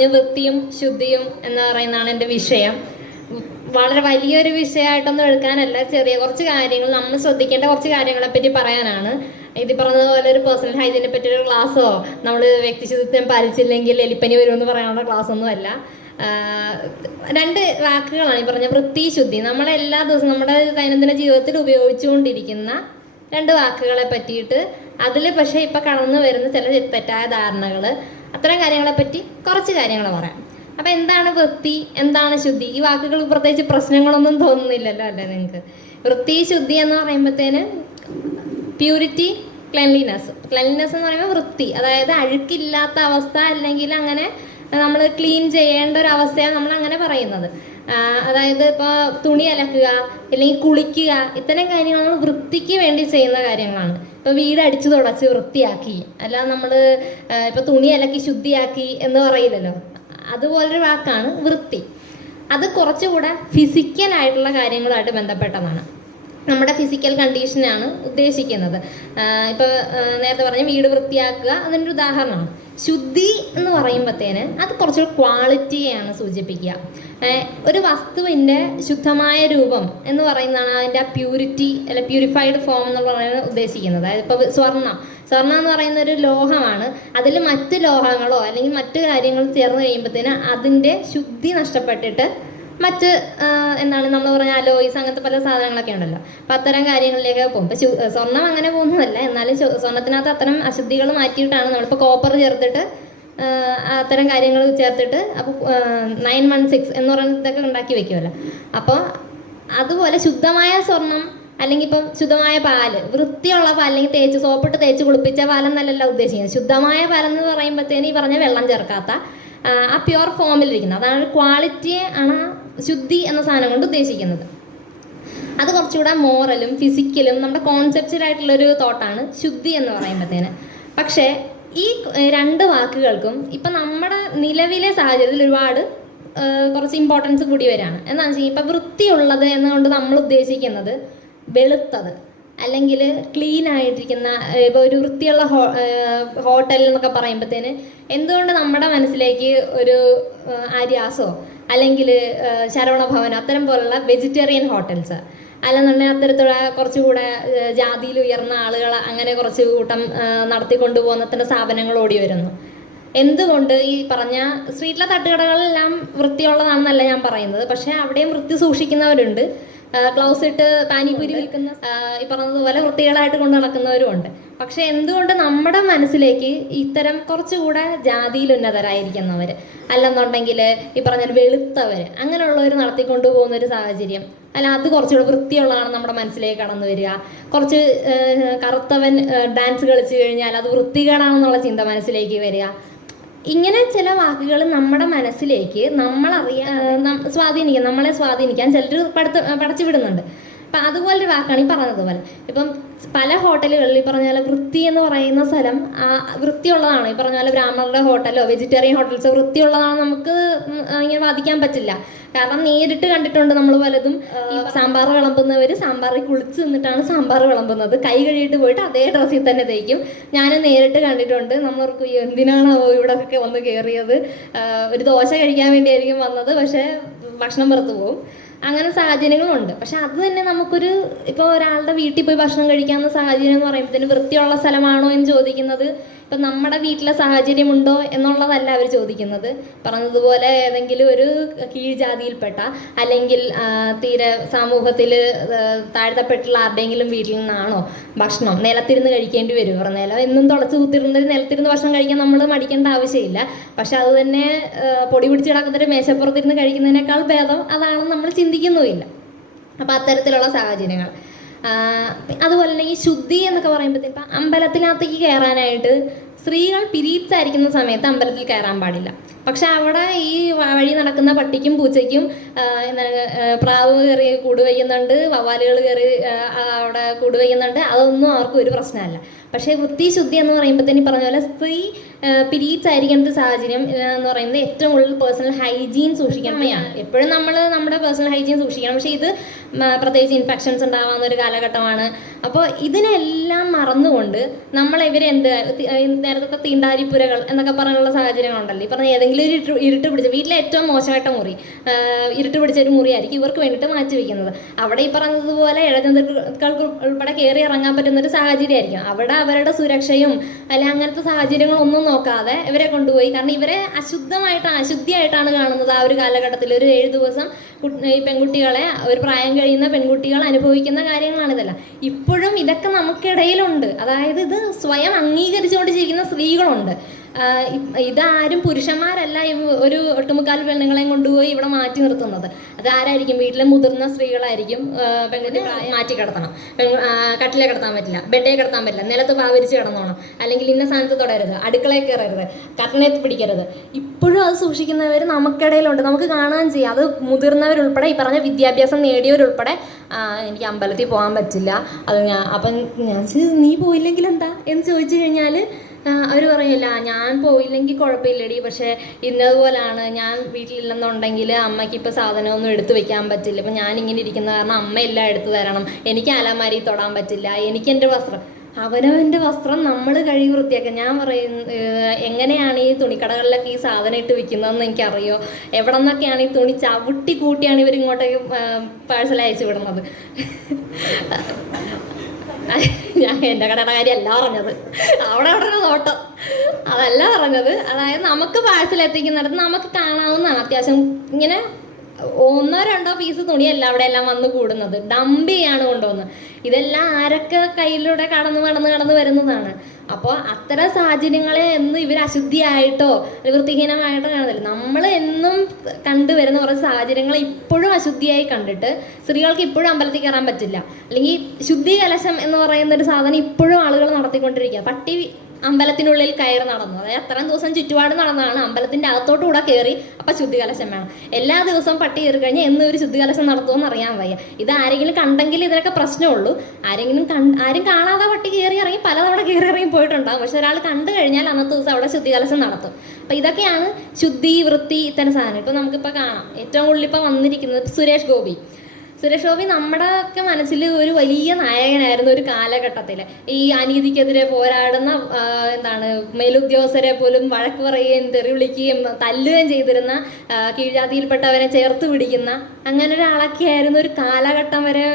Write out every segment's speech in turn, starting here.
വൃത്തിയും ശുദ്ധിയും എന്ന് പറയുന്നതാണ് എൻ്റെ വിഷയം. വളരെ വലിയൊരു വിഷയമായിട്ടൊന്നും എടുക്കാനല്ല, ചെറിയ കുറച്ച് കാര്യങ്ങൾ, നമ്മൾ ശ്രദ്ധിക്കേണ്ട കുറച്ച് കാര്യങ്ങളെ പറ്റി പറയാനാണ്. ഇത് പറഞ്ഞതുപോലെ ഒരു പേഴ്സണൽ ഹൈജീനെ പറ്റി ഒരു ക്ലാസ്സോ നമ്മൾ വ്യക്തിശുചിത്വം പാലിച്ചില്ലെങ്കിൽ എലിപ്പനി വരുമെന്ന് പറയാനുള്ള ക്ലാസ്സൊന്നും അല്ല. രണ്ട് വാക്കുകളാണ് ഈ പറഞ്ഞ വൃത്തി, ശുദ്ധി. നമ്മളെല്ലാ ദിവസവും നമ്മുടെ ദൈനംദിന ജീവിതത്തിൽ ഉപയോഗിച്ചുകൊണ്ടിരിക്കുന്ന രണ്ട് വാക്കുകളെ പറ്റിയിട്ട് അതിൽ പക്ഷേ ഇപ്പം കടന്നു വരുന്ന ചില തെറ്റായ ധാരണകൾ, അത്തരം കാര്യങ്ങളെ പറ്റി കുറച്ച് കാര്യങ്ങൾ പറയാം. അപ്പം എന്താണ് വൃത്തി, എന്താണ് ശുദ്ധി? ഈ വാക്കുകൾ പ്രത്യേകിച്ച് പ്രശ്നങ്ങളൊന്നും തോന്നുന്നില്ലല്ലോ അല്ലേ നിങ്ങൾക്ക്? വൃത്തി ശുദ്ധി എന്ന് പറയുമ്പോഴത്തേന് പ്യൂരിറ്റി, ക്ലെൻലിനെസ് എന്ന് പറയുമ്പോൾ വൃത്തി, അതായത് അഴുക്കില്ലാത്ത അവസ്ഥ, അല്ലെങ്കിൽ അങ്ങനെ നമ്മൾ ക്ലീൻ ചെയ്യേണ്ട ഒരു അവസ്ഥയാണ് നമ്മൾ അങ്ങനെ പറയുന്നത്. അതായത് ഇപ്പോൾ തുണി അലക്കുക അല്ലെങ്കിൽ കുളിക്കുക, ഇത്തരം കാര്യങ്ങൾ നമ്മൾ വൃത്തിക്ക് വേണ്ടി ചെയ്യുന്ന കാര്യങ്ങളാണ്. ഇപ്പോൾ വീട് അടിച്ചു തുടച്ച് വൃത്തിയാക്കി, അല്ലാതെ നമ്മൾ ഇപ്പോൾ തുണി അലക്കി ശുദ്ധിയാക്കി എന്ന് പറയില്ലല്ലോ. അതുപോലൊരു വാക്കാണ് വൃത്തി. അത് കുറച്ചുകൂടെ ഫിസിക്കലായിട്ടുള്ള കാര്യങ്ങളുമായിട്ട് ബന്ധപ്പെട്ടതാണ്. നമ്മുടെ ഫിസിക്കൽ കണ്ടീഷനാണ് ഉദ്ദേശിക്കുന്നത്. ഇപ്പോൾ നേരത്തെ പറഞ്ഞ വീട് വൃത്തിയാക്കുക അതിൻ്റെ ഉദാഹരണമാണ്. ശുദ്ധി എന്ന് പറയുമ്പോഴത്തേന് അത് കുറച്ചുകൂടി ക്വാളിറ്റിയെയാണ് സൂചിപ്പിക്കുക. ഒരു വസ്തുവിൻ്റെ ശുദ്ധമായ രൂപം എന്ന് പറയുന്നതാണ് അതിൻ്റെ ആ പ്യൂരിറ്റി അല്ലെ പ്യൂരിഫൈഡ് ഫോം എന്ന് പറയുന്നത് ഉദ്ദേശിക്കുന്നത്. അതായത് ഇപ്പോൾ സ്വർണ്ണം എന്ന് പറയുന്ന ഒരു ലോഹമാണ്. അതിൽ മറ്റ് ലോഹങ്ങളോ അല്ലെങ്കിൽ മറ്റു കാര്യങ്ങൾ ചേർന്ന് കഴിയുമ്പോഴത്തേന് അതിൻ്റെ ശുദ്ധി നഷ്ടപ്പെട്ടിട്ട് മറ്റ് എന്താണ് നമ്മൾ പറഞ്ഞ അലോയ്സ്, അങ്ങനത്തെ പല സാധനങ്ങളൊക്കെ ഉണ്ടല്ലോ. അപ്പം അത്തരം കാര്യങ്ങളിലേക്ക് പോകും. ഇപ്പം സ്വർണ്ണം അങ്ങനെ പോകുന്നതല്ല, എന്നാലും സ്വർണ്ണത്തിനകത്ത് അത്തരം അശുദ്ധികൾ മാറ്റിയിട്ടാണ് നമ്മളിപ്പോൾ കോപ്പർ ചേർത്തിട്ട് അത്തരം കാര്യങ്ങൾ ചേർത്തിട്ട് അപ്പോൾ 916 എന്ന് പറയുന്നതൊക്കെ ഉണ്ടാക്കി വെക്കുമല്ലോ. അപ്പോൾ അതുപോലെ ശുദ്ധമായ സ്വർണം അല്ലെങ്കിൽ ഇപ്പം ശുദ്ധമായ പാല്, വൃത്തിയുള്ള പാൽ, അല്ലെങ്കിൽ സോപ്പിട്ട് തേച്ച് കുളിപ്പിച്ച പാലെന്നല്ല ഉദ്ദേശിക്കുന്നത്. ശുദ്ധമായ പാലെന്ന് പറയുമ്പോഴത്തേന് ഈ പറഞ്ഞ വെള്ളം ചേർക്കാത്ത ആ പ്യുവർ ഫോമിലിരിക്കുന്നത്, അതാണ് ക്വാളിറ്റിയെ ആണ് ശുദ്ധി എന്ന സാധനം കൊണ്ട് ഉദ്ദേശിക്കുന്നത്. അത് കുറച്ചുകൂടെ മോറലും ഫിസിക്കലും നമ്മുടെ കോൺസെപ്ച്വലായിട്ടുള്ളൊരു തോട്ടാണ് ശുദ്ധി എന്ന് പറയുമ്പോഴത്തേന്. പക്ഷേ ഈ രണ്ട് വാക്കുകൾക്കും ഇപ്പം നമ്മുടെ നിലവിലെ സാഹചര്യത്തിൽ ഒരുപാട് കുറച്ച് ഇമ്പോർട്ടൻസ് കൂടി വരികയാണ്. എന്താണെന്ന് വെച്ചാൽ ഇപ്പം വൃത്തിയുള്ളത് എന്നുകൊണ്ട് നമ്മൾ ഉദ്ദേശിക്കുന്നത് വെളുത്തത് അല്ലെങ്കിൽ ക്ലീൻ ആയിട്ടിരിക്കുന്ന, ഇപ്പോൾ ഒരു വൃത്തിയുള്ള ഹോട്ടൽ എന്നൊക്കെ പറയുമ്പോഴത്തേന് എന്തുകൊണ്ട് നമ്മുടെ മനസ്സിലേക്ക് ഒരു ആര്യാസോ അല്ലെങ്കിൽ ശരവണഭവനോ അത്തരം പോലുള്ള വെജിറ്റേറിയൻ ഹോട്ടൽസ്, അല്ലെന്നുണ്ടെങ്കിൽ അത്തരത്തിലുള്ള കുറച്ചുകൂടെ ജാതിയിൽ ഉയർന്ന ആളുകൾ അങ്ങനെ കുറച്ച് കൂട്ടം നടത്തിക്കൊണ്ടു പോകുന്ന സ്ഥാപനങ്ങൾ ഓടി വരുന്നു? എന്തുകൊണ്ട് ഈ പറഞ്ഞ സ്ട്രീറ്റിലെ തട്ടുകടകളെല്ലാം വൃത്തിയുള്ളതാണെന്നല്ല ഞാൻ പറയുന്നത്, പക്ഷേ അവിടെയും വൃത്തി സൂക്ഷിക്കുന്നവരുണ്ട്. ഗ്ലൗസ് ഇട്ട് പാനിപൂരി വിൽക്കുന്ന ഈ പറഞ്ഞതുപോലെ വൃത്തികളായിട്ട് കൊണ്ട് നടക്കുന്നവരും ഉണ്ട്. പക്ഷെ എന്തുകൊണ്ട് നമ്മുടെ മനസ്സിലേക്ക് ഇത്തരം കുറച്ചുകൂടെ ജാതിയിൽ ഉന്നതരായിരിക്കുന്നവർ, അല്ലെന്നുണ്ടെങ്കിൽ ഈ പറഞ്ഞ വെളുത്തവർ, അങ്ങനെയുള്ളവർ നടത്തിക്കൊണ്ടു പോകുന്ന ഒരു സാഹചര്യം, അല്ല അത് കുറച്ചുകൂടെ വൃത്തിയുള്ളതാണ് നമ്മുടെ മനസ്സിലേക്ക് കടന്നു വരിക. കുറച്ച് കറുത്തവൻ ഡാൻസ് കളിച്ചു കഴിഞ്ഞാൽ അത് വൃത്തികേടാണെന്നുള്ള ചിന്ത മനസ്സിലേക്ക് വരിക. ഇങ്ങനെ ചില വാക്കുകൾ നമ്മുടെ മനസ്സിലേക്ക് നമ്മളെ സ്വാധീനിക്കാൻ ചിലർ പടച്ചു വിടുന്നുണ്ട്. അപ്പം അതുപോലൊരു വാക്കാണ് ഈ പറഞ്ഞതുപോലെ. ഇപ്പം പല ഹോട്ടലുകളിൽ ഈ പറഞ്ഞ പോലെ വൃത്തി എന്ന് പറയുന്ന സ്ഥലം വൃത്തിയുള്ളതാണ്. ഈ പറഞ്ഞ പോലെ ബ്രാഹ്മണരുടെ ഹോട്ടലോ വെജിറ്റേറിയൻ ഹോട്ടൽസോ വൃത്തിയുള്ളതാണ് നമുക്ക് ഇങ്ങനെ വാദിക്കാൻ പറ്റില്ല. കാരണം നേരിട്ട് കണ്ടിട്ടുണ്ട് നമ്മൾ പലതും. ഈ സാമ്പാർ വിളമ്പുന്നവർ സാമ്പാറിൽ കുളിച്ച് നിന്നിട്ടാണ് സാമ്പാർ വിളമ്പുന്നത്. കൈ കഴുകിയിട്ട് പോയിട്ട് അതേ ഡ്രസ്സിൽ തന്നെ തേക്കും. ഞാൻ നേരിട്ട് കണ്ടിട്ടുണ്ട്. നമ്മൾക്ക് എന്തിനാണോ ഇവിടെ ഒക്കെ വന്ന് കയറിയത്, ഒരു ദോശ കഴിക്കാൻ വേണ്ടിയായിരിക്കും വന്നത്, പക്ഷേ ഭക്ഷണം പുറത്തു പോകും. അങ്ങനെ സാഹചര്യങ്ങളുണ്ട്. പക്ഷെ അത് തന്നെ നമുക്കൊരു ഇപ്പോൾ ഒരാളുടെ വീട്ടിൽ പോയി ഭക്ഷണം കഴിക്കാവുന്ന സാഹചര്യം എന്ന് പറയുമ്പോഴത്തേന് വൃത്തിയുള്ള സ്ഥലമാണോ എന്ന് ചോദിക്കുന്നത് ഇപ്പം നമ്മുടെ വീട്ടിലെ സാഹചര്യമുണ്ടോ എന്നുള്ളതല്ല അവർ ചോദിക്കുന്നത്. പറഞ്ഞതുപോലെ ഏതെങ്കിലും ഒരു കീഴ്ജാതിയിൽപ്പെട്ട അല്ലെങ്കിൽ തീരെ സമൂഹത്തിൽ താഴ്ത്തപ്പെട്ടുള്ള ആരുടെയെങ്കിലും വീട്ടിൽ നിന്നാണോ ഭക്ഷണം നിലത്തിരുന്ന് കഴിക്കേണ്ടി വരും? പറഞ്ഞാലോ എന്നും തുളച്ച് കുത്തിരുന്നൊരു നിലത്തിരുന്ന് ഭക്ഷണം കഴിക്കാൻ നമ്മൾ മടിക്കേണ്ട ആവശ്യമില്ല. പക്ഷെ അത് തന്നെ പൊടി പിടിച്ച് കിടക്കുന്നൊരു മേശപ്പുറത്തിരുന്ന് കഴിക്കുന്നതിനേക്കാൾ ഭേദം അതാണെന്ന് നമ്മൾ ചിന്തിക്കുന്നുമില്ല. അപ്പം അത്തരത്തിലുള്ള സാഹചര്യങ്ങൾ. അതുപോലെ തന്നെ ഈ ശുദ്ധി എന്നൊക്കെ പറയുമ്പോഴത്തേക്കും ഇപ്പം അമ്പലത്തിനകത്തേക്ക് കയറാനായിട്ട് സ്ത്രീകൾ പീരീഡ്സ് ആയിരിക്കുന്ന സമയത്ത് അമ്പലത്തിൽ കയറാൻ പാടില്ല. പക്ഷെ അവിടെ ഈ വഴി നടക്കുന്ന പട്ടിക്കും പൂച്ചയ്ക്കും പ്രാവ് കയറി കൂട് വയ്ക്കുന്നുണ്ട്, വവ്വാലുകൾ കയറി അവിടെ കൂട് വയ്ക്കുന്നുണ്ട്. അതൊന്നും ആർക്കും ഒരു പ്രശ്നമല്ല. പക്ഷേ വൃത്തി ശുദ്ധി എന്ന് പറയുമ്പോഴത്തേന് പറഞ്ഞ പോലെ സ്ത്രീ പീരീഡ്സ് ആയിരിക്കുന്ന ഒരു സാഹചര്യം എന്ന് പറയുന്നത് ഏറ്റവും കൂടുതൽ പേഴ്സണൽ ഹൈജീൻ സൂക്ഷിക്കണം. എപ്പോഴും നമ്മൾ നമ്മുടെ പേഴ്സണൽ ഹൈജീൻ സൂക്ഷിക്കണം. പക്ഷേ ഇത് പ്രത്യേകിച്ച് ഇൻഫെക്ഷൻസ് ഉണ്ടാവാവുന്ന ഒരു കാലഘട്ടമാണ്. അപ്പോൾ ഇതിനെല്ലാം മറന്നുകൊണ്ട് നമ്മൾ ഇവരെ നേരത്തെ തീണ്ടാരിപ്പുരകൾ എന്നൊക്കെ പറഞ്ഞുള്ള സാഹചര്യങ്ങളുണ്ടല്ലോ. ഈ പറഞ്ഞ ഏതെങ്കിലും ഒരു ഇരുട്ട് പിടിച്ച വീട്ടിലെ ഏറ്റവും മോശമായിട്ട മുറി, ഇരുട്ട് പിടിച്ച ഒരു മുറിയായിരിക്കും ഇവർക്ക് വേണ്ടിയിട്ട് മാറ്റി വയ്ക്കുന്നത്. അവിടെ ഈ പറഞ്ഞതുപോലെ ഇഴജന്തുക്കൾക്ക് ഉൾപ്പെടെ കയറി ഇറങ്ങാൻ പറ്റുന്ന ഒരു സാഹചര്യമായിരിക്കും. അവിടെ അവരുടെ സുരക്ഷയും അല്ലെങ്കിൽ അങ്ങനത്തെ സാഹചര്യങ്ങളൊന്നും നോക്കാതെ ഇവരെ കൊണ്ടുപോയി, കാരണം ഇവരെ അശുദ്ധിയായിട്ടാണ് കാണുന്നത് ആ ഒരു കാലഘട്ടത്തിൽ. ഒരു 7 ദിവസം ഈ പെൺകുട്ടികളെ, ഒരു പ്രായം കഴിയുന്ന പെൺകുട്ടികൾ അനുഭവിക്കുന്ന കാര്യങ്ങളാണിതെല്ലാം. ഇപ്പോഴും ഇതൊക്കെ നമുക്കിടയിലുണ്ട്. അതായത് ഇത് സ്വയം അംഗീകരിച്ചുകൊണ്ട് ജീവിക്കുന്ന സ്ത്രീകളുണ്ട്. ഇതാരും പുരുഷന്മാരല്ല ഒരു ഒട്ടുമുക്കാൽ പെണ്ണുങ്ങളെയും കൊണ്ടുപോയി ഇവിടെ മാറ്റി നിർത്തുന്നത്. അതാരായിരിക്കും? വീട്ടിലെ മുതിർന്ന സ്ത്രീകളായിരിക്കും. പെൺകുട്ടി പ്രായം മാറ്റി കിടത്തണം, കട്ടിലെ കിടത്താൻ പറ്റില്ല, ബെഡേ കിടത്താൻ പറ്റില്ല, നിലത്ത് പാവരിച്ച് കിടന്നോണം, അല്ലെങ്കിൽ ഇന്ന സ്ഥാനത്ത് തുടരുത്, അടുക്കളയിൽ കയറരുത്, കട്ടനെ പിടിക്കരുത്. ഇപ്പോഴും അത് സൂക്ഷിക്കുന്നവർ നമുക്കിടയിലുണ്ട്, നമുക്ക് കാണാൻ ചെയ്യാം. അത് മുതിർന്നവരുൾപ്പെടെ, ഈ പറഞ്ഞ വിദ്യാഭ്യാസം നേടിയവരുൾപ്പെടെ എനിക്ക് അമ്പലത്തിൽ പോകാൻ പറ്റില്ല, അത് അപ്പം ഞാൻ നീ പോയില്ലെങ്കിൽ എന്താ എന്ന് ചോദിച്ചു കഴിഞ്ഞാൽ അവർ പറയില്ല, ഞാൻ പോയില്ലെങ്കിൽ കുഴപ്പമില്ലടി, പക്ഷേ ഇന്നതുപോലാണ്, ഞാൻ വീട്ടിലില്ലെന്നുണ്ടെങ്കിൽ അമ്മയ്ക്ക് ഇപ്പോൾ സാധനമൊന്നും എടുത്തു വെക്കാൻ പറ്റില്ല, ഇപ്പം ഞാനിങ്ങനെ ഇരിക്കുന്ന കാരണം അമ്മയെല്ലാം എടുത്തു തരണം, എനിക്ക് അലമാരി തൊടാൻ പറ്റില്ല, എനിക്ക് എൻ്റെ വസ്ത്രം, അവനവൻ്റെ വസ്ത്രം നമ്മൾ കഴുകി വൃത്തിയാക്കുക. ഞാൻ എങ്ങനെയാണ് ഈ തുണിക്കടകളിലൊക്കെ ഈ സാധനം ഇട്ട് വിൽക്കുന്നതെന്ന് എനിക്കറിയോ, എവിടെ നിന്നൊക്കെയാണ് ഈ തുണി ചവിട്ടി കൂട്ടിയാണ് ഇവർ ഇങ്ങോട്ടേക്ക് പാഴ്സൽ അയച്ചു വിടുന്നത്. ഞാൻ എൻ്റെ കടയുടെ കാര്യമല്ല പറഞ്ഞത്, അവിടെ ഒരു നോട്ടം അതല്ല പറഞ്ഞത്. അതായത് നമുക്ക് പാഴ്സൽ എത്തിക്കുന്നിടത്ത് നമുക്ക് കാണാവുന്നതാണ്. അത്യാവശ്യം ഇങ്ങനെ 1-2 പീസ് തുണിയല്ല അവിടെ എല്ലാം വന്ന് കൂടുന്നത്, ഡംപ് ചെയ്യാണ് കൊണ്ടുവന്നത്. ഇതെല്ലാം ആരൊക്കെ കയ്യിലൂടെ കടന്ന് വരുന്നതാണ്. അപ്പോൾ അത്തരം സാഹചര്യങ്ങളെ എന്നും ഇവർ അശുദ്ധിയായിട്ടോ വൃത്തിഹീനമായിട്ടോ കാണുന്നില്ല. നമ്മൾ എന്നും കണ്ടുവരുന്ന കുറച്ച് സാഹചര്യങ്ങൾ ഇപ്പോഴും അശുദ്ധിയായി കണ്ടിട്ട് സ്ത്രീകൾക്ക് ഇപ്പോഴും അമ്പലത്തിൽ കയറാൻ പറ്റില്ല. അല്ലെങ്കിൽ ശുദ്ധി കലശം എന്ന് പറയുന്ന ഒരു സാധനം ഇപ്പോഴും ആളുകൾ നടത്തിക്കൊണ്ടിരിക്കുക. പട്ടി അമ്പലത്തിനുള്ളിൽ കയറി നടന്നു, അതായത് അത്രയും ദിവസം ചുറ്റുപാട് നടന്നതാണ്, അമ്പലത്തിൻ്റെ അകത്തോട്ടുകൂടെ കയറി, അപ്പം ശുദ്ധികലശം വേണം. എല്ലാ ദിവസവും പട്ടി കയറി കഴിഞ്ഞാൽ എന്ന് ഒരു ശുദ്ധികലശം നടത്തുമെന്ന് അറിയാൻ വയ്യ. ഇത് ആരെങ്കിലും കണ്ടെങ്കിൽ ഇതിനൊക്കെ പ്രശ്നമുള്ളൂ. ആരും കാണാതെ പട്ടി കയറി ഇറങ്ങി പലതവണ കയറി ഇറങ്ങി പോയിട്ടുണ്ടാകും. പക്ഷെ ഒരാൾ കണ്ടു കഴിഞ്ഞാൽ അന്നത്തെ ദിവസം അവിടെ ശുദ്ധികലശം നടത്തും. അപ്പം ഇതൊക്കെയാണ് ശുദ്ധി, വൃത്തി, ഇത്തരം സാധനം. ഇപ്പം നമുക്കിപ്പോൾ കാണാം ഏറ്റവും കൂടുതൽ ഇപ്പോൾ വന്നിരിക്കുന്നത് സുരേഷ് ഗോപി നമ്മുടെ ഒക്കെ മനസ്സിൽ ഒരു വലിയ നായകനായിരുന്നു ഒരു കാലഘട്ടത്തിൽ. ഈ അനീതിക്കെതിരെ പോരാടുന്ന മേലുദ്യോഗസ്ഥരെ പോലും വഴക്ക് പറയുകയും തെറി വിളിക്കുകയും തല്ലുകയും ചെയ്തിരുന്ന, കീഴ്ജാതിയിൽപ്പെട്ടവരെ ചേർത്ത് പിടിക്കുന്ന അങ്ങനെ ഒരാളൊക്കെ ആയിരുന്നു ഒരു കാലഘട്ടം വരെ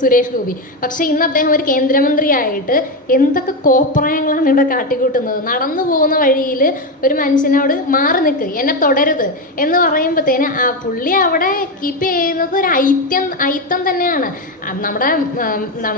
സുരേഷ് ഗോപി. പക്ഷേ ഇന്ന് അദ്ദേഹം ഒരു കേന്ദ്രമന്ത്രിയായിട്ട് എന്തൊക്കെ കോപ്രായങ്ങളാണ് ഇവിടെ കാട്ടിക്കൂട്ടുന്നത്. നടന്നു പോകുന്ന വഴിയിൽ ഒരു മനുഷ്യനോട് മാറി നിൽക്ക്, എന്നെ തുടരുത് എന്ന് പറയുമ്പോഴത്തേന് ആ പുള്ളി അവിടെ കീപ്പ് ചെയ്യുന്നത് ഒരു ഐത്തം തന്നെയാണ്. നമ്മുടെ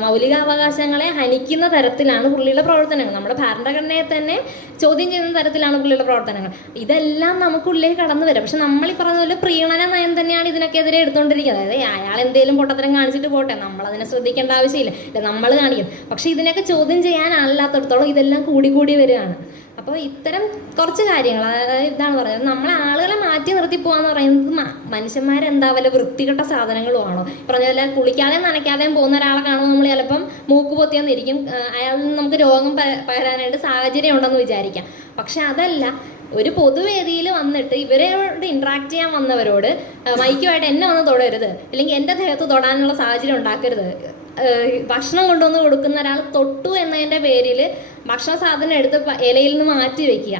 മൗലികാവകാശങ്ങളെ ഹനിക്കുന്ന തരത്തിലാണ് പുള്ളിയുടെ പ്രവർത്തനങ്ങൾ. നമ്മുടെ ഭരണഘടനയെ തന്നെ ചോദ്യം ചെയ്യുന്ന തരത്തിലാണ് പുള്ളിയുടെ പ്രവർത്തനങ്ങൾ. ഇതെല്ലാം നമുക്കുള്ളിലേക്ക് കടന്നു വരും. പക്ഷെ നമ്മൾ ഈ പറഞ്ഞ പോലെ പ്രീണന നയം തന്നെയാണ് ഇതിനൊക്കെതിരെ എടുത്തുകൊണ്ടിരിക്കുന്നത്. അതായത് അയാൾ എന്തെങ്കിലും പൊട്ടത്തരം കാണിച്ചിട്ട് പോട്ടെ, നമ്മളതിനെ ശ്രദ്ധിക്കേണ്ട ആവശ്യമില്ല, നമ്മൾ കാണിക്കും. പക്ഷെ ഇതിനൊക്കെ ചോദ്യം ചെയ്യാൻ ആളില്ലാത്തടത്തോളം ഇതെല്ലാം കൂടി വരികയാണ്. അപ്പോൾ ഇത്തരം കുറച്ച് കാര്യങ്ങൾ, അതായത് ഇതാണ് പറയുന്നത്, നമ്മളെ ആളുകളെ മാറ്റി നിർത്തി പോകാന്ന് പറയുന്നത് മനുഷ്യന്മാരെന്താ വല്ല വൃത്തികെട്ട സാധനങ്ങളുമാണോ? പറഞ്ഞ പോലെ കുളിക്കാതെയും നനയ്ക്കാതെയും പോകുന്ന ഒരാളെ കാണുമ്പോൾ നമ്മൾ ചിലപ്പം മൂക്ക് പൊത്തിയെന്നിരിക്കും, അയാളിൽ നിന്ന് നമുക്ക് രോഗം പകരാനായിട്ട് സാഹചര്യം ഉണ്ടെന്ന് വിചാരിക്കാം. പക്ഷെ അതല്ല, ഒരു പൊതുവേദിയിൽ വന്നിട്ട് ഇവരോട് ഇൻട്രാക്ട് ചെയ്യാൻ വന്നവരോട് മൈക്കുമായിട്ട് എന്നെ വന്ന് തൊടരുത്, അല്ലെങ്കിൽ എൻ്റെ ദേഹത്ത് തൊടാനുള്ള സാഹചര്യം ഉണ്ടാക്കരുത്, ഭക്ഷണം കൊണ്ടുവന്ന് കൊടുക്കുന്ന ഒരാൾ തൊട്ടു എന്നതിൻ്റെ പേരിൽ ഭക്ഷണ സാധനം എടുത്ത് ഇലയിൽ നിന്ന് മാറ്റി വയ്ക്കുക.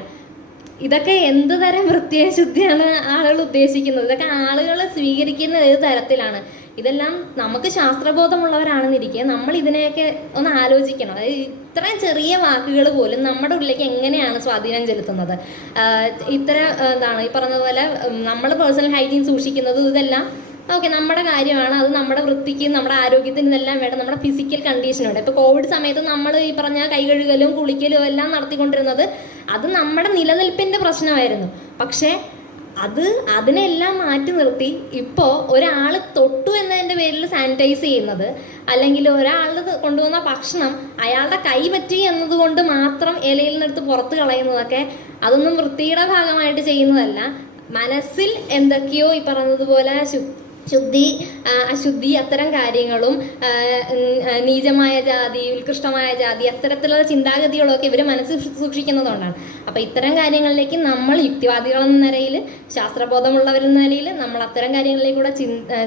ഇതൊക്കെ എന്ത് തരം വൃത്തിയും ശുദ്ധിയാണ് ആളുകൾ ഉദ്ദേശിക്കുന്നത്? ഇതൊക്കെ ആളുകൾ സ്വീകരിക്കുന്ന ഏത് തരത്തിലാണ്? ഇതെല്ലാം നമുക്ക് ശാസ്ത്രബോധമുള്ളവരാണെന്നിരിക്കെ നമ്മൾ ഇതിനെയൊക്കെ ഒന്ന് ആലോചിക്കണം. അതായത് ഇത്രയും ചെറിയ വാക്കുകൾ പോലും നമ്മുടെ ഉള്ളിലേക്ക് എങ്ങനെയാണ് സ്വാധീനം ചെലുത്തുന്നത്? ഈ പറഞ്ഞതുപോലെ നമ്മൾ പേഴ്സണൽ ഹൈജീൻ സൂക്ഷിക്കുന്നത് ഇതെല്ലാം ഓക്കെ, നമ്മുടെ കാര്യമാണ്, അത് നമ്മുടെ വൃത്തിക്ക് നമ്മുടെ ആരോഗ്യത്തിന് ഇതെല്ലാം വേണം, നമ്മുടെ ഫിസിക്കൽ കണ്ടീഷനുണ്ട്. ഇപ്പോൾ കോവിഡ് സമയത്ത് നമ്മൾ ഈ പറഞ്ഞ കൈ കഴുകലും കുളിക്കലും എല്ലാം നടത്തിക്കൊണ്ടിരുന്നത് അത് നമ്മുടെ നിലനിൽപ്പിൻ്റെ പ്രശ്നമായിരുന്നു. പക്ഷേ അതിനെല്ലാം മാറ്റി നിർത്തി ഇപ്പോൾ ഒരാൾ തൊട്ടു എന്നതിൻ്റെ പേരിൽ സാനിറ്റൈസ് ചെയ്യുന്നത്, അല്ലെങ്കിൽ ഒരാൾ കൊണ്ടുവന്ന ഭക്ഷണം അയാളുടെ കൈ പറ്റി എന്നതുകൊണ്ട് മാത്രം ഇലയിൽ നിന്നെടുത്ത് പുറത്ത് കളയുന്നതൊക്കെ അതൊന്നും വൃത്തിയുടെ ഭാഗമായിട്ട് ചെയ്യുന്നതല്ല. മനസ്സിൽ എന്തൊക്കെയോ ഈ പറഞ്ഞതുപോലെ ശുദ്ധി, അശുദ്ധി, അത്തരം കാര്യങ്ങളും നീചമായ ജാതി, ഉത്കൃഷ്ടമായ ജാതി, അത്തരത്തിലുള്ള ചിന്താഗതികളൊക്കെ ഇവർ മനസ്സിൽ സൂക്ഷിക്കുന്നതുകൊണ്ടാണ്. അപ്പോൾ ഇത്തരം കാര്യങ്ങളിലേക്ക് നമ്മൾ യുക്തിവാദികളെന്ന നിലയിൽ, ശാസ്ത്രബോധമുള്ളവരെന്ന നിലയിൽ നമ്മൾ അത്തരം കാര്യങ്ങളിലേക്ക് കൂടെ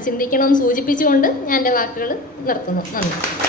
ചിന്തിക്കണമെന്ന് സൂചിപ്പിച്ചുകൊണ്ട് ഞാൻ എൻ്റെ വാക്കുകൾ നിർത്തുന്നു. നന്ദി.